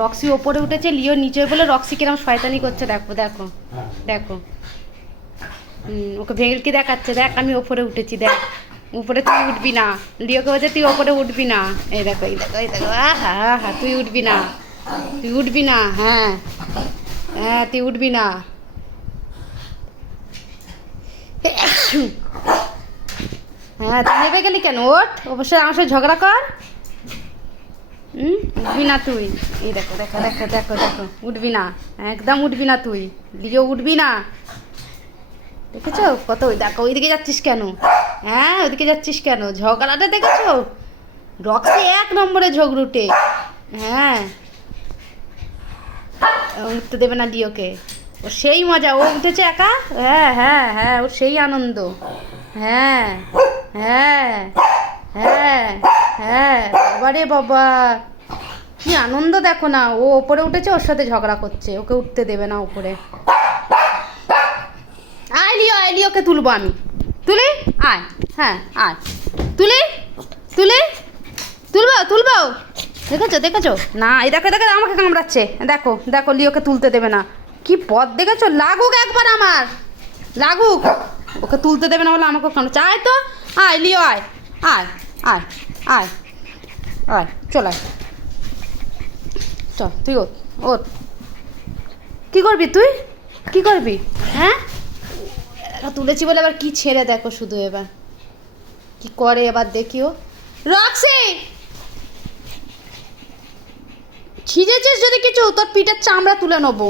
Roxie ওপরে উঠেছে লিও নিচে বলে রক্সি কিরম শয়তানি করছে, দেখো দেখো দেখো। ওকে ভেঙেলকে দেখাচ্ছে? দেখ, আমি ওপরে উঠেছি, দেখ। উপরে তুই উঠবি না। লিওকে বলছে, তুই ওপরে উঠবি না। এই দেখো এই দেখো এই দেখো। হা হা তুই উঠবি না। তুই উঠবি না হ্যাঁ। হ্যাঁ তুই উঠবি না। হ্যাঁ তুই নেবে গেলি কেন? ওঠ। অবশ্যই আমার সাথে ঝগড়া কর। হুম? উঠবি না তুই। এই দেখো দেখো দেখো দেখো দেখো। উঠবি না। একদম উঠবি না তুই। লিও, উঠবি না। দেখেছ? কত ওই দেখো, ওইদিকে যাচ্ছিস কেন? হ্যাঁ ওইদিকে যাচ্ছিস কেন? ঝগড়াটা দেখেছ? রক্সি এক নম্বরে ঝগড়ুটে। হ্যাঁ। উঠতে দেবে না লিওকে। ও সেই মজা, ও উঠেছে একা? হ্যাঁ হ্যাঁ হ্যাঁ ওর সেই আনন্দ। হ্যাঁ হ্যাঁ হ্যাঁ হ্যাঁ। বাবারে বাবা। কি আনন্দ দেখো না, ও ওপরে উঠেছে, ওর সাথে ঝগড়া করছে, ওকে উঠতে দেবে না উপরে। আয় লিও, আয় লিওকে তুলবো আমি। তুলি? আয় হ্যাঁ আয়। তুলি? তুলি? তুলবো তুলবো? দেখেছ দেখেছ? না, এই দেখো দেখো, আমাকে কামড়াচ্ছে। দেখো দেখো লিওকে তুলতে দেবে না। কি পথ দেখেছ? লাগুক একবার আমার। লাগুক। ওকে তুলতে দেবে না বলে আমাকে কামড়াচ্ছে। আয় তো, আয়, লিও আয় আয়। আয় আয় আয়। চল, আয়। তুই ওত ওত কি করবি তুই? কি করবি? হ্যাঁ? তুলেছি বলে এবার কি ছেড়ে দেখো শুধু এবার। কি করে এবার দেখিও। রক্সি! ছিঁড়েছিস যদি কিছু, তোর পিঠের চামড়া তুলে নেব।